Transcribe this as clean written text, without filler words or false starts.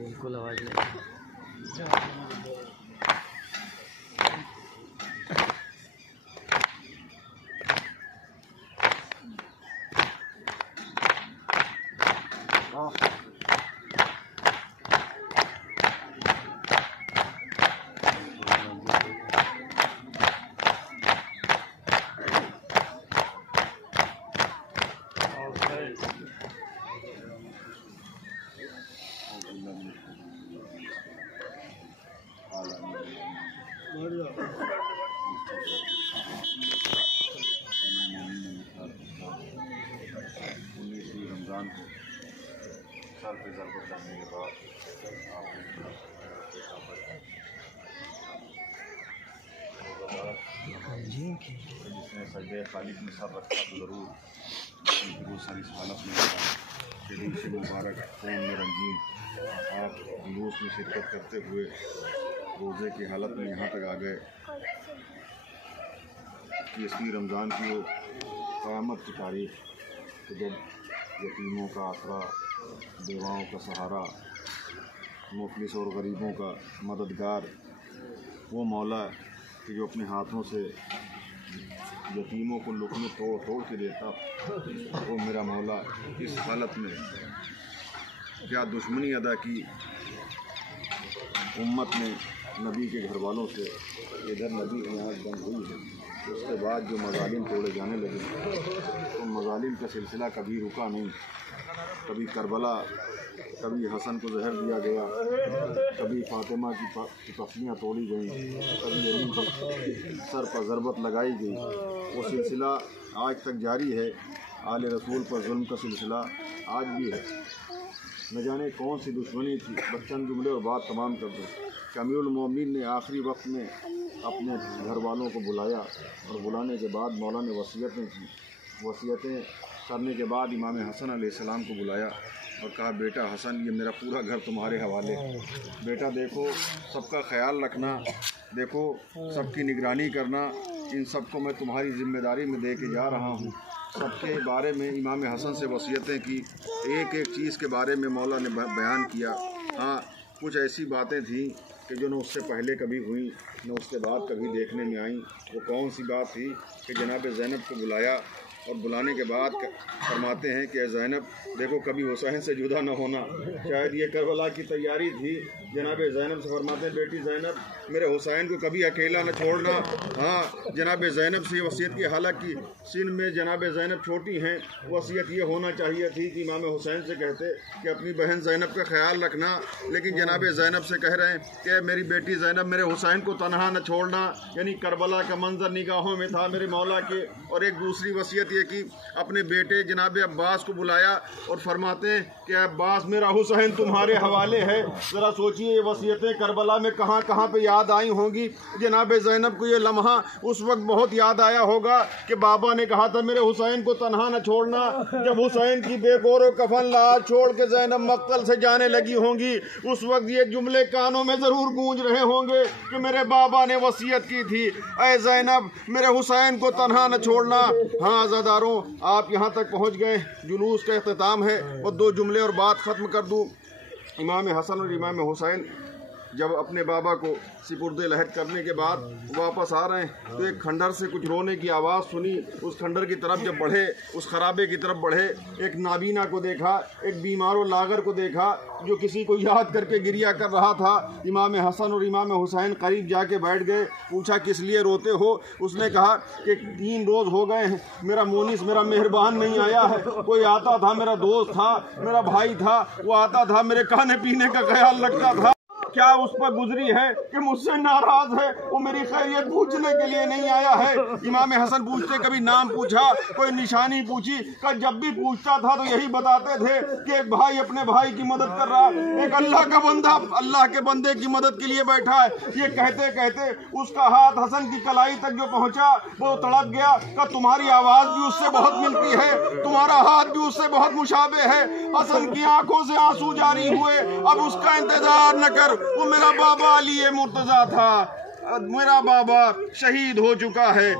बिल्कुल आवाज नहीं। रमज़ान को साल पे ज़रबत करने के बाद जिसने सजदे खालिक में सर रखा तो ज़रूर सर इस हालत में शरीफ से मुबारक फ़ोन में रंगीन आप जुलूस में शिरकत करते हुए रोज़े की हालत में यहाँ तक आ गए कि इसी रमज़ान की वो क़यामत की तारीख़ तो जब यतीमों का आसरा, बेवाओं का सहारा, मुफलिस और गरीबों का मददगार वो मौला कि जो अपने हाथों से यतीमों को लुक़मे तोड़ तोड़ के देता, वो मेरा मौला इस हालत में क्या दुश्मनी अदा की उम्मत ने नबी के घर वालों से। इधर नबी की आँख बंद हुई है, उसके बाद जो मज़ालिम तोड़े जाने लगे तो मज़ालिम का सिलसिला कभी रुका नहीं। कभी करबला, कभी हसन को जहर दिया गया, कभी फातिमा की पसलियाँ तोड़ी गईं, कभी अली के सर पर ज़रबत लगाई गई। वो सिलसिला आज तक जारी है। आले रसूल पर जुल्म का सिलसिला आज भी है। न जाने कौन सी दुश्मनी थी। बस चंद जुमले और बात तमाम कर दो। अमीरुल मोमिनीन ने आखिरी वक्त में अपने घर वालों को बुलाया और बुलाने के बाद मौला ने वसीयतें की। वसीयतें करने के बाद इमाम हसन अलैहिस्सलाम को बुलाया और कहा, बेटा हसन, ये मेरा पूरा घर तुम्हारे हवाले। बेटा देखो, सबका ख्याल रखना, देखो सबकी निगरानी करना, इन सबको मैं तुम्हारी ज़िम्मेदारी में दे के जा रहा हूँ। सबके बारे में इमाम हसन से वसीयतें की। एक एक चीज़ के बारे में मौला ने बयान किया। हाँ, कुछ ऐसी बातें थीं कि जो न उससे पहले कभी हुई न उसके बाद कभी देखने में आई। वो कौन सी बात थी कि जनाब ज़ैनब को बुलाया और बुलाने के बाद फरमाते हैं कि ज़ैनब देखो, कभी हुसैन से जुदा न होना। शायद ये करबला की तैयारी थी। जनाब ज़ैनब से फरमाते हैं, बेटी ज़ैनब, मेरे हुसैन को कभी अकेला न छोड़ना। हाँ, जनाब ज़ैनब से वसीयत की। हालांकि सिन में जनाब ज़ैनब छोटी हैं, वसीयत ये होना चाहिए थी कि इमाम हुसैन से कहते कि अपनी बहन ज़ैनब का ख्याल रखना, लेकिन जनाब ज़ैनब से कह रहे हैं कि मेरी बेटी ज़ैनब, मेरे हुसैन को तनहा न छोड़ना। यानी करबला का मंजर निगाहों में था मेरे मौला के। और एक दूसरी वसीयत ये कि अपने बेटे जनाब अब्बास को बुलाया और फरमाते हैं कि अब्बास, मेरा हुसैन तुम्हारे हवाले है। ज़रा सोचिए, ये वसीयतें करबला में कहाँ कहाँ पे याद आई होंगी। जनाब ज़ैनब को ये लम्हा उस वक्त बहुत याद आया होगा कि बाबा ने कहा था मेरे हुसैन को तनहा न छोड़ना। जब हुसैन की बेकोरो कफन लाश छोड़ के ज़ैनब मक्तल से जाने लगी होंगी, उस वक्त ये जुमले कानों में ज़रूर गूंज रहे होंगे कि मेरे बाबा ने वसीयत की थी, ऐ ज़ैनब, मेरे हुसैन को तनहा न छोड़ना। हाँ अज़ादारों, आप यहाँ तक पहुँच गए, जुलूस का इख्तिताम है। और दो जुमले और बात ख़त्म कर दूँ। इमाम हसन और इमाम हुसैन जब अपने बाबा को सिपुर्द लहद करने के बाद वापस आ रहे हैं तो एक खंडर से कुछ रोने की आवाज़ सुनी। उस खंडर की तरफ जब बढ़े, उस खराबे की तरफ बढ़े, एक नाबीना को देखा, एक बीमार लागर को देखा जो किसी को याद करके गिरिया कर रहा था। इमाम हसन और इमाम हुसैन करीब जाके बैठ गए। पूछा, किस लिए रोते हो? उसने कहा कि 3 रोज़ हो गए हैं, मेरा मोनिस, मेरा मेहरबान नहीं आया है। कोई आता था, मेरा दोस्त था, मेरा भाई था, वो आता था, मेरे खाने पीने का ख्याल रखता था। क्या उस पर गुजरी है कि मुझसे नाराज है? वो मेरी खैरियत पूछने के लिए नहीं आया है। इमाम हसन पूछते, कभी नाम पूछा, कोई निशानी पूछी? जब भी पूछता था तो यही बताते थे कि एक भाई अपने भाई की मदद कर रहा है, एक अल्लाह का बंदा अल्लाह के बंदे की मदद के लिए बैठा है। ये कहते कहते उसका हाथ हसन की कलाई तक जो पहुंचा, वो तड़प गया। का तुम्हारी आवाज भी उससे बहुत मिलती है, तुम्हारा हाथ भी उससे बहुत मुशाबे है। हसन की आंखों से आंसू जारी हुए। अब उसका इंतजार न कर, وہ میرا بابا علی مرتضیٰ تھا، میرا بابا شہید ہو چکا ہے۔